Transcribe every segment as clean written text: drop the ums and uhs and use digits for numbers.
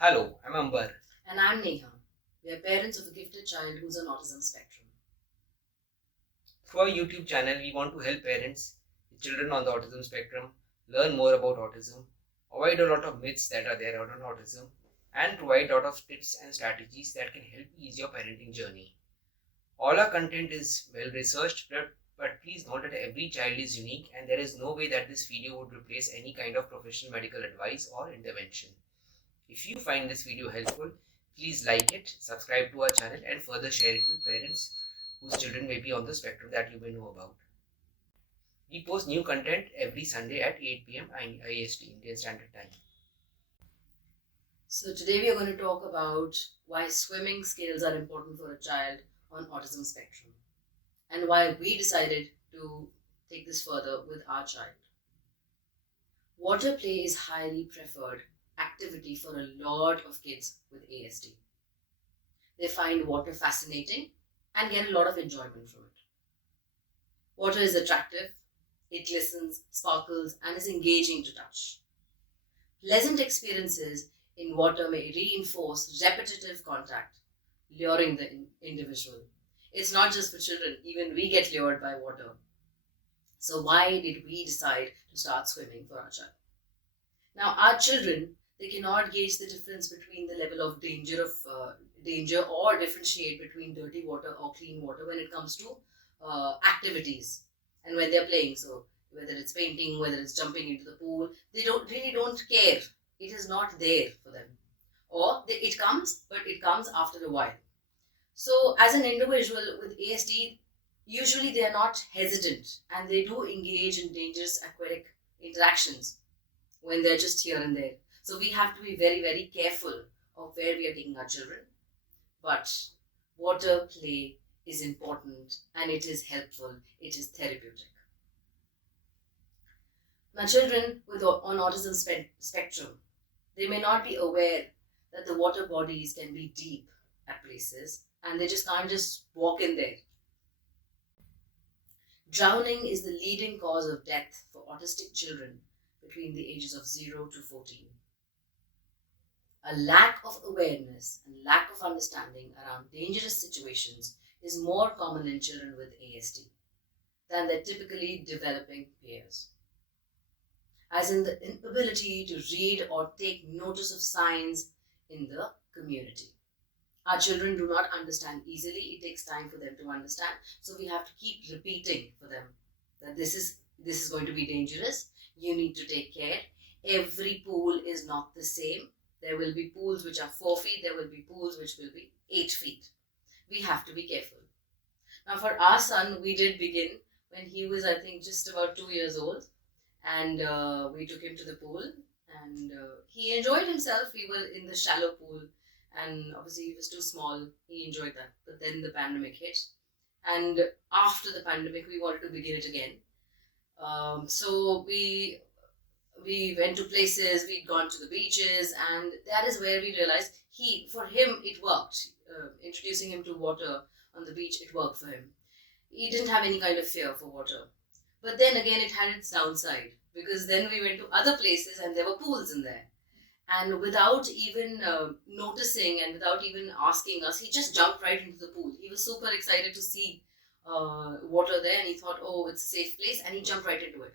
Hello, I'm Amber. And I'm Neha. We are parents of a gifted child who's on autism spectrum. Through our YouTube channel, we want to help parents with children on the autism spectrum learn more about autism, avoid a lot of myths that are there on autism, and provide a lot of tips and strategies that can help ease your parenting journey. All our content is well researched, but please note that every child is unique and there is no way that this video would replace any kind of professional medical advice or intervention. If you find this video helpful, please like it, subscribe to our channel, and further share it with parents whose children may be on the spectrum that you may know about. We post new content every Sunday at 8 p.m. IST, Indian Standard Time. So today we are going to talk about why swimming skills are important for a child on autism spectrum and why we decided to take this further with our child. Water play is highly preferred activity for a lot of kids with ASD. They find water fascinating and get a lot of enjoyment from it. Water is attractive, it glistens, sparkles, and is engaging to touch. Pleasant experiences in water may reinforce repetitive contact, luring the individual. It's not just for children, even we get lured by water. So why did we decide to start swimming for our child? Now, our children, they cannot gauge the difference between the level of danger or differentiate between dirty water or clean water when it comes to activities and when they're playing. So whether it's painting, whether it's jumping into the pool, they don't care. It is not there for them. Or it comes, but it comes after a while. So as an individual with ASD, usually they are not hesitant and they do engage in dangerous aquatic interactions when they're just here and there. So we have to be very, very careful of where we are taking our children. But water play is important and it is helpful. It is therapeutic. Now, children on autism spectrum, they may not be aware that the water bodies can be deep at places and they just can't just walk in there. Drowning is the leading cause of death for autistic children between the ages of 0 to 14. A lack of awareness and lack of understanding around dangerous situations is more common in children with ASD than their typically developing peers. As in the inability to read or take notice of signs in the community. Our children do not understand easily. It takes time for them to understand. So we have to keep repeating for them that this is going to be dangerous. You need to take care. Every pool is not the same. There will be pools which are 4 feet. There will be pools which will be 8 feet. We have to be careful. Now for our son, we did begin when he was, I think, just about 2 years old. And we took him to the pool and he enjoyed himself. We were in the shallow pool and obviously he was too small. He enjoyed that. But then the pandemic hit. And after the pandemic, we wanted to begin it again. So we went to places, we'd gone to the beaches, and that is where we realized for him, it worked. Introducing him to water on the beach, it worked for him. He didn't have any kind of fear for water. But then again, it had its downside because then we went to other places and there were pools in there. And without even noticing and without even asking us, he just jumped right into the pool. He was super excited to see water there and he thought, oh, it's a safe place, and he jumped right into it.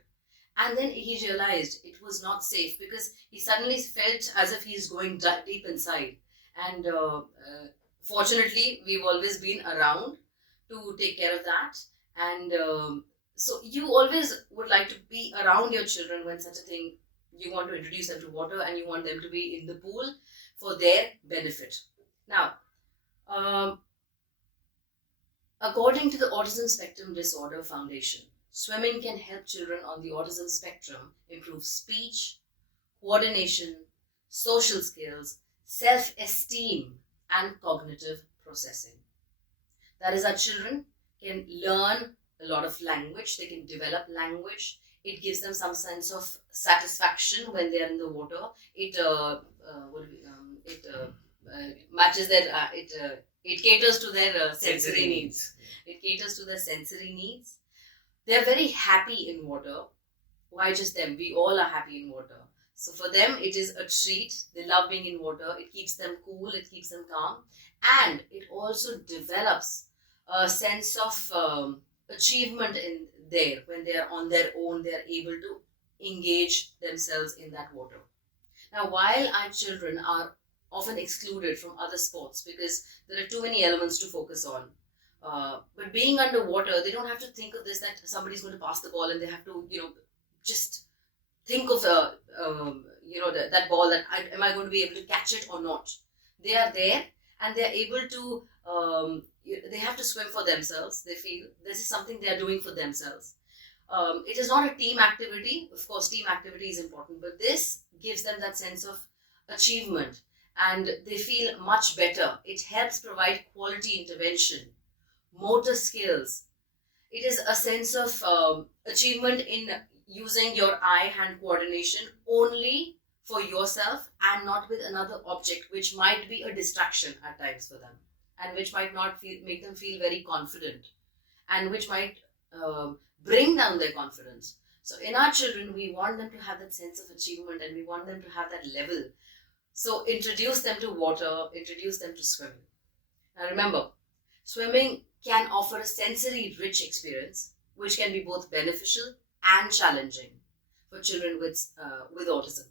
And then he realized it was not safe because he suddenly felt as if he's going deep inside. And fortunately, we've always been around to take care of that. And so you always would like to be around your children when such a thing, you want to introduce them to water and you want them to be in the pool for their benefit. Now, according to the Autism Spectrum Disorder Foundation, swimming can help children on the autism spectrum improve speech, coordination, social skills, self-esteem, and cognitive processing. That is, our children can learn a lot of language, they can develop language. It gives them some sense of satisfaction when they are in the water. It matches their it caters to their sensory needs. It caters to their sensory needs. They are very happy in water. Why just them? We all are happy in water. So for them, it is a treat. They love being in water. It keeps them cool, it keeps them calm, and it also develops a sense of achievement in there. When they are on their own, they are able to engage themselves in that water. Now, while our children are often excluded from other sports because there are too many elements to focus on, but being underwater, they don't have to think of this that somebody's going to pass the ball and they have to, just think of that ball that am I going to be able to catch it or not. They are there and they are able to they have to swim for themselves. They feel this is something they are doing for themselves. It is not a team activity. Of course, team activity is important, but this gives them that sense of achievement and they feel much better. It helps provide quality intervention, motor skills. It is a sense of achievement in using your eye-hand coordination only for yourself and not with another object, which might be a distraction at times for them and which might not make them feel very confident and which might bring down their confidence. So in our children, we want them to have that sense of achievement and we want them to have that level. So introduce them to water, introduce them to swimming. Now remember, swimming can offer a sensory rich experience which can be both beneficial and challenging for children with autism.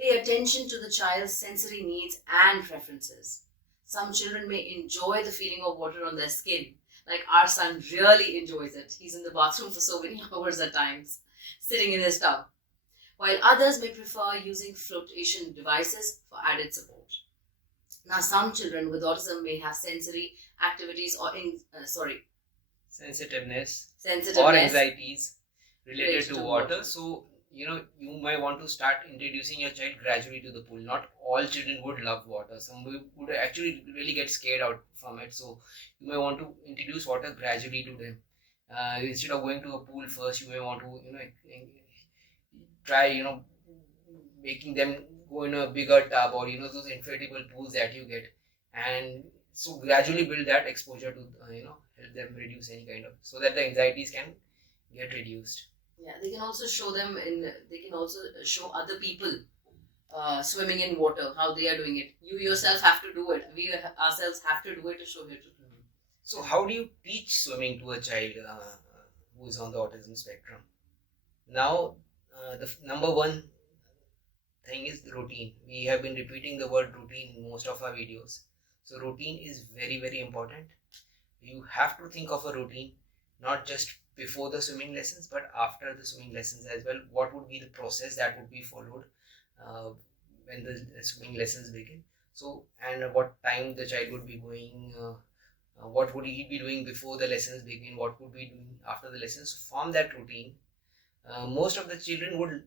Pay attention to the child's sensory needs and preferences. Some children may enjoy the feeling of water on their skin. Like our son really enjoys it. He's in the bathroom for so many hours at times, sitting in his tub. While others may prefer using flotation devices for added support. Now, some children with autism may have sensory activities or sensitiveness sensitiveness or anxieties related to water. So, you might want to start introducing your child gradually to the pool. Not all children would love water. Some would actually really get scared out from it. So, you may want to introduce water gradually to them. Instead of going to a pool first, you may want to, try, making them go in a bigger tub or, those inflatable pools that you get. And so gradually build that exposure to, help them reduce any kind of, so that the anxieties can get reduced. Yeah, they can also show other people swimming in water, how they are doing it. You yourself have to do it. We ourselves have to do it to show it to them. So how do you teach swimming to a child who is on the autism spectrum? Now, the number one thing is the routine. We have been repeating the word routine in most of our videos. So routine is very, very important. You have to think of a routine, not just before the swimming lessons, but after the swimming lessons as well. What would be the process that would be followed when the swimming lessons begin? So, and what time the child would be going, what would he be doing before the lessons begin, what would be doing after the lessons. Form that routine. Most of the children would,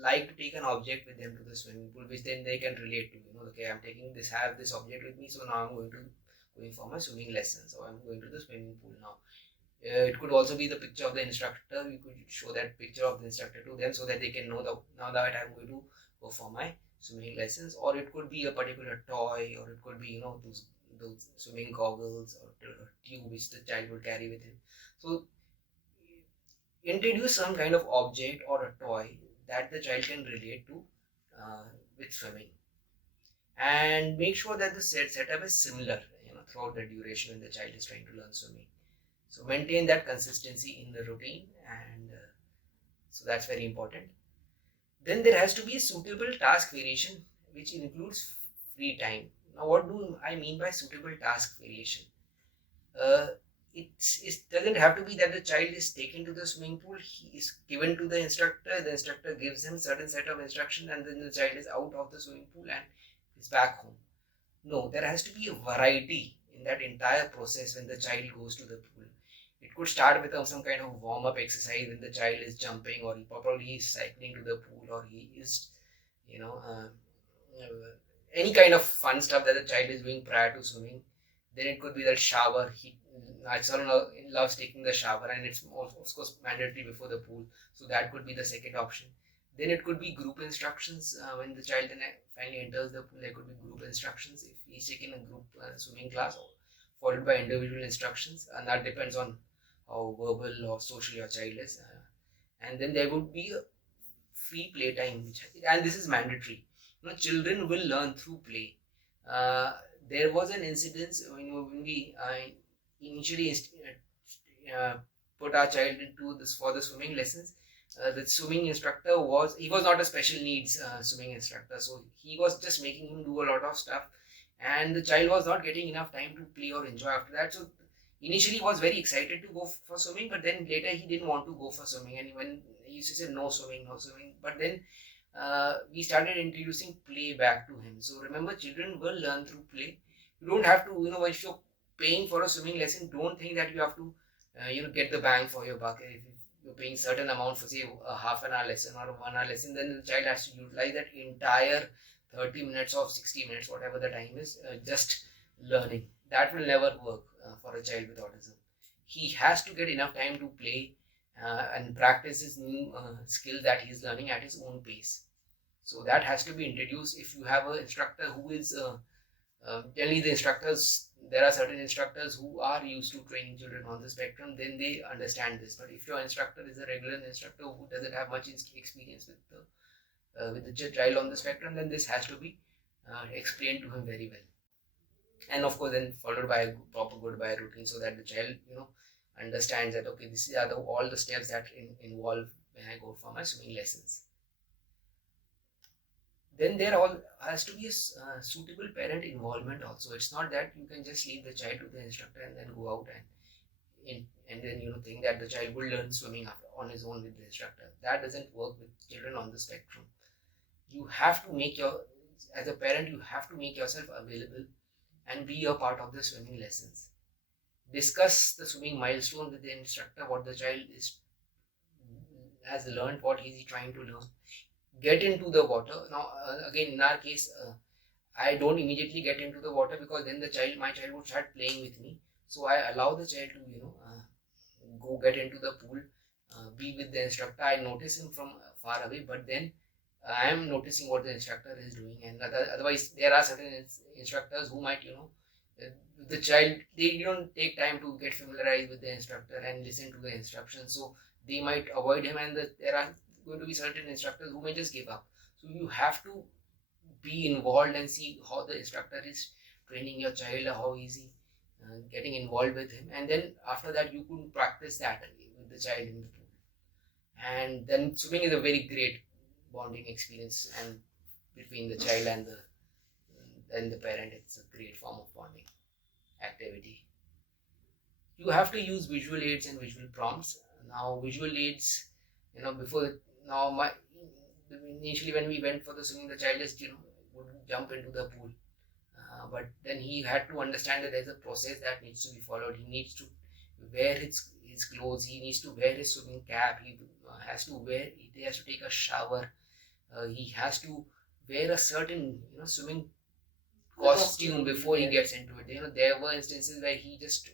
like to take an object with them to the swimming pool, which then they can relate to. Okay, I'm taking this, have this object with me, so now I'm going for my swimming lessons, or I'm going to the swimming pool now. It could also be the picture of the instructor. You could show that picture of the instructor to them so that they can know that now that I'm going to go for my swimming lessons. Or it could be a particular toy, or it could be, those swimming goggles or tube which the child will carry with him. So introduce some kind of object or a toy that the child can relate to with swimming, and make sure that the setup is similar throughout the duration when the child is trying to learn swimming. So maintain that consistency in the routine, and so that's very important. Then there has to be a suitable task variation which includes free time. Now what do I mean by suitable task variation? It doesn't have to be that the child is taken to the swimming pool, he is given to the instructor gives him certain set of instructions, and then the child is out of the swimming pool and is back home. No, there has to be a variety in that entire process when the child goes to the pool. It could start with some kind of warm-up exercise when the child is jumping, or probably is cycling to the pool, or he is, any kind of fun stuff that the child is doing prior to swimming. Then it could be that shower. My son loves taking the shower, and it's of course mandatory before the pool. So that could be the second option. Then it could be group instructions. When the child then finally enters the pool, there could be group instructions if he's taking a group swimming class, followed by individual instructions, and that depends on how verbal or social your child is. And then there would be a free play time, and this is mandatory. Children will learn through play. There was an incident when we initially put our child into this for the swimming lessons. The swimming instructor was not a special needs swimming instructor, so he was just making him do a lot of stuff, and the child was not getting enough time to play or enjoy after that. So initially he was very excited to go for swimming, but then later he didn't want to go for swimming, and when he used to say no swimming, no swimming. But then we started introducing play back to him. So remember, children will learn through play. You don't have to, if you're paying for a swimming lesson, don't think that you have to get the bang for your buck. If you're paying certain amount for, say, a half an hour lesson or a 1 hour lesson, then the child has to utilize that entire 30 minutes or 60 minutes, whatever the time is, just learning. That will never work for a child with autism. He has to get enough time to play and practice his new skill that he's learning at his own pace. So that has to be introduced. If you have an instructor who is generally the instructors, there are certain instructors who are used to training children on the spectrum, then they understand this. But if your instructor is a regular instructor who doesn't have much experience with the child on the spectrum, then this has to be explained to him very well. And of course, then followed by a proper goodbye routine, so that the child understands that, okay, these are all the steps that involve when I go for my swimming lessons. Then there all has to be a suitable parent involvement also. It's not that you can just leave the child to the instructor and then go out and then think that the child will learn swimming on his own with the instructor. That doesn't work with children on the spectrum. You have to as a parent, you have to make yourself available and be a part of the swimming lessons. Discuss the swimming milestone with the instructor, what the child has learned, what is he trying to learn. Get into the water. Now, again, in our case, I don't immediately get into the water, because then my child would start playing with me. So I allow the child to, go get into the pool, be with the instructor. I notice him from far away, but then I am noticing what the instructor is doing. And otherwise, there are certain instructors who might, the child, they don't take time to get familiarized with the instructor and listen to the instructions. So they might avoid him, and there are going to be certain instructors who may just give up. So you have to be involved and see how the instructor is training your child, how easy getting involved with him, and then after that you could practice that with the child in the pool. And then swimming is a very great bonding experience, and between the child and the parent, it's a great form of bonding activity. You have to use visual aids and visual prompts. Now visual aids, initially when we went for the swimming, the child just would jump into the pool, but then he had to understand that there's a process that needs to be followed. He needs to wear his clothes, he needs to wear his swimming cap, he has to take a shower, he has to wear a certain swimming costume before he gets into it. There were instances where he just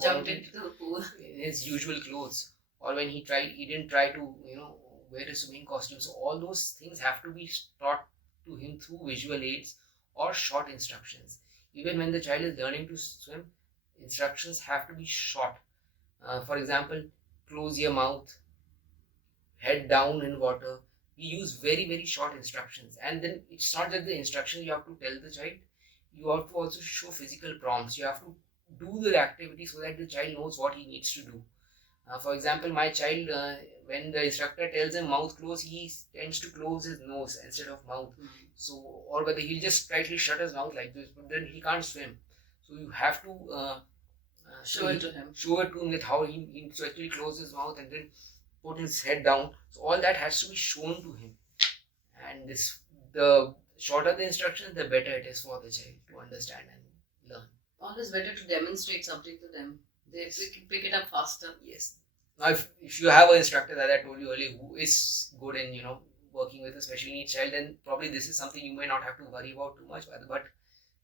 jumped into the pool in his usual clothes, or when he didn't try to wear a swimming costume. So all those things have to be taught to him through visual aids or short instructions. Even when the child is learning to swim, instructions have to be short. For example, close your mouth, head down in water. We use very, very short instructions. And then it's not just the instructions you have to tell the child, you have to also show physical prompts. You have to do the activity so that the child knows what he needs to do. For example, my child, when the instructor tells him mouth close, he tends to close his nose instead of mouth. So, or whether he'll just slightly shut his mouth like this, but then he can't swim. So you have to show it to him with how he needs to actually close his mouth and then put his head down. So all that has to be shown to him. And the shorter the instructions, the better it is for the child to understand and learn. Always better to demonstrate something to them. They pick it up faster. Yes. Now, if you have an instructor that I told you earlier who is good in working with a special needs child, then probably this is something you may not have to worry about too much. But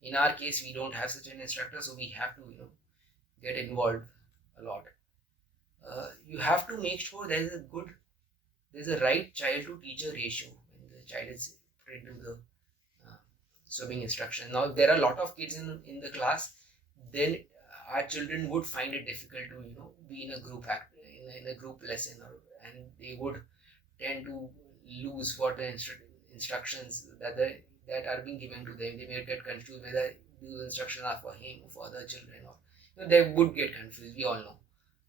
in our case, we don't have such an instructor, so we have to get involved a lot. You have to make sure there's a right child to teacher ratio when the child is put into the swimming instruction. Now, if there are a lot of kids in the class, then our children would find it difficult to be in a group in a group lesson, and they would tend to lose what the instructions that are being given to them. They may get confused whether those instructions are for him or for other children, or they would get confused. We all know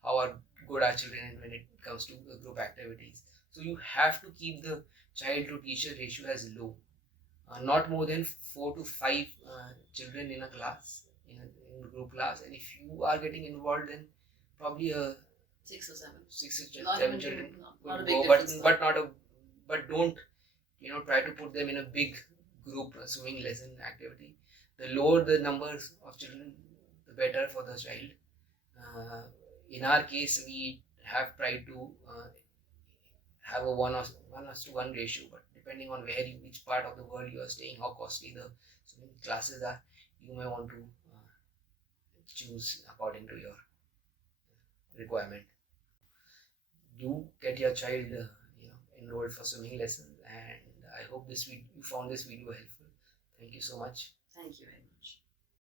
how are good our children when it comes to group activities. So you have to keep the child to teacher ratio as low, not more than 4 to 5 children in a class, in a group class. And if you are getting involved, then probably a 6 or 7 children not a would big go, difference. but don't try to put them in a big group swimming lesson activity. The lower the numbers of children, the better for the child. In our case, we have tried to have a 1:1 ratio, but depending on which part of the world you are staying, how costly the swimming classes are, you may want to choose according to your requirement. Do get your child enrolled for swimming lessons, and I hope you found this video helpful. Thank you so much. Thank you very much.